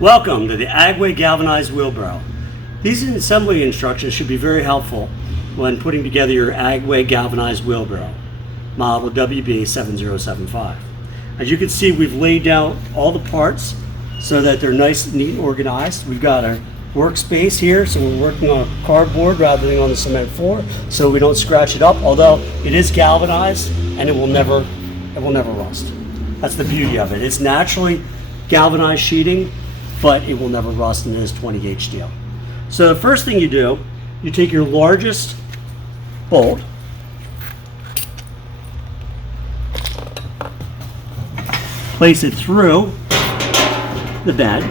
Welcome to the Agway galvanized wheelbarrow. These assembly instructions should be very helpful when putting together your Agway galvanized wheelbarrow, model WB7075. As you can see, we've laid down all the parts so that they're nice, neat, and organized. We've got our workspace here, so we're working on cardboard rather than on the cement floor, so we don't scratch it up. Although it is galvanized, and it will never rust. That's the beauty of it. It's naturally galvanized sheeting, but it will never rust, and it is 20-gauge steel. So the first thing you do, you take your largest bolt, place it through the bed,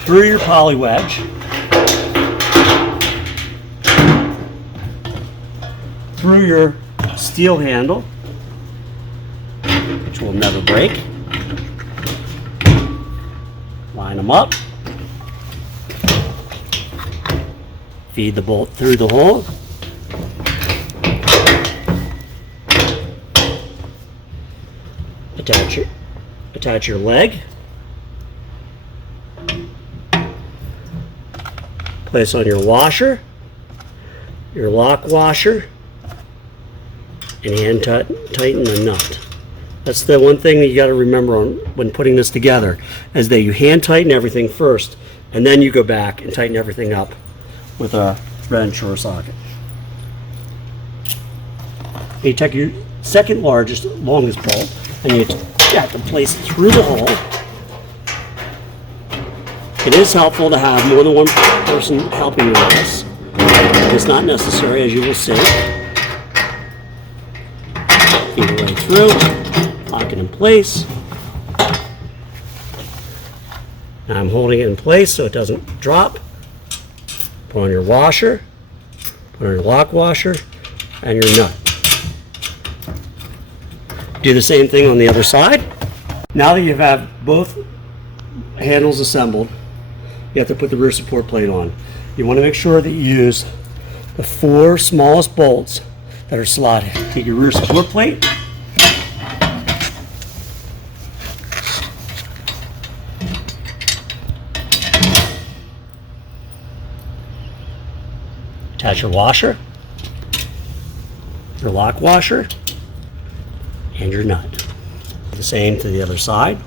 through your poly wedge, through your steel handle, which will never break. Line them up. Feed the bolt through the hole. Attach your leg. Place on your washer, your lock washer, and hand tighten the nut. That's the one thing that you got to remember when putting this together, is that you hand tighten everything first, and then you go back and tighten everything up with a wrench or a socket. You take your second longest bolt, and you have to place it through the hole. It is helpful to have more than one person helping you with this. It's not necessary, as you will see. Feed it right through, lock it in place. Now I'm holding it in place so it doesn't drop. Put on your washer, put on your lock washer, and your nut. Do the same thing on the other side. Now that you have both handles assembled, you have to put the rear support plate on. You want to make sure that you use the 4 smallest bolts that are slotted. Take your rear support plate, attach your washer, your lock washer, and your nut. The same to the other side.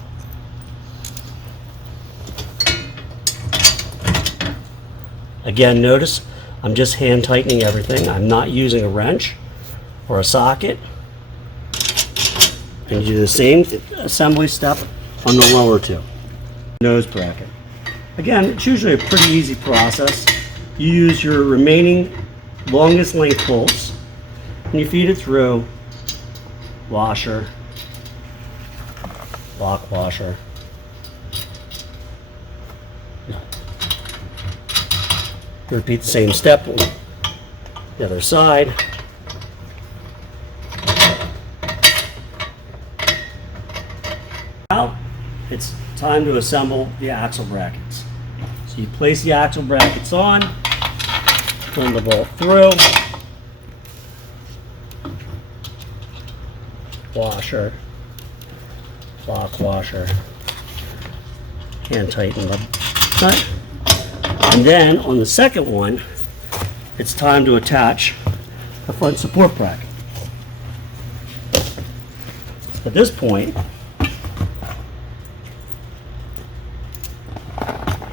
Again, notice I'm just hand tightening everything. I'm not using a wrench or a socket. And you do the same assembly step on the lower 2. Nose bracket. Again, it's usually a pretty easy process. You use your remaining longest length bolts and you feed it through washer, lock washer, nut. Repeat the same step on the other side. Now it's time to assemble the axle brackets. So you place the axle brackets on, run the bolt through, washer, lock washer, hand tighten the nut. And then on the second one, it's time to attach the front support bracket. At this point,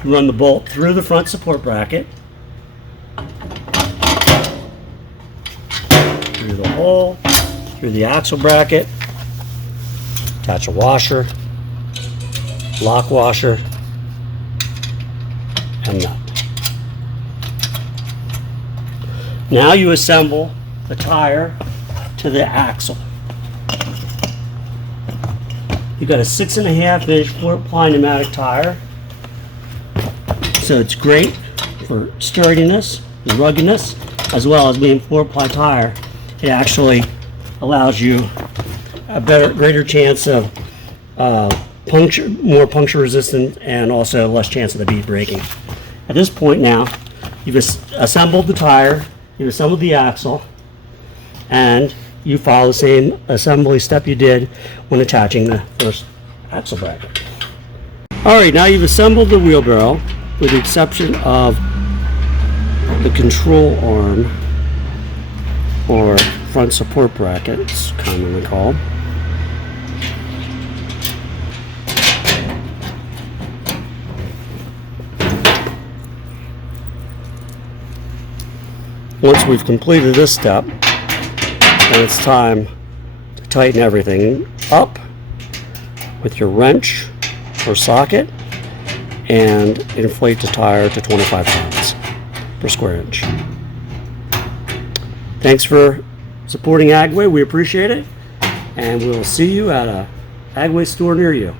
you run the bolt through the front support bracket, through the hole, through the axle bracket, attach a washer, lock washer, and nut. Now you assemble the tire to the axle. You've got a 6.5-inch 4-ply pneumatic tire, so it's great for sturdiness and ruggedness, as well as being 4-ply tire. It actually allows you a greater chance of more puncture resistant, and also less chance of the bead breaking. At this point now, you've assembled the tire, you've assembled the axle, and you follow the same assembly step you did when attaching the first axle bracket. All right, now you've assembled the wheelbarrow with the exception of the control arm, or front support bracket, it's commonly called. Once we've completed this step, then it's time to tighten everything up with your wrench or socket and inflate the tire to 25 pounds per square inch. Thanks for supporting Agway. We appreciate it. And we'll see you at a Agway store near you.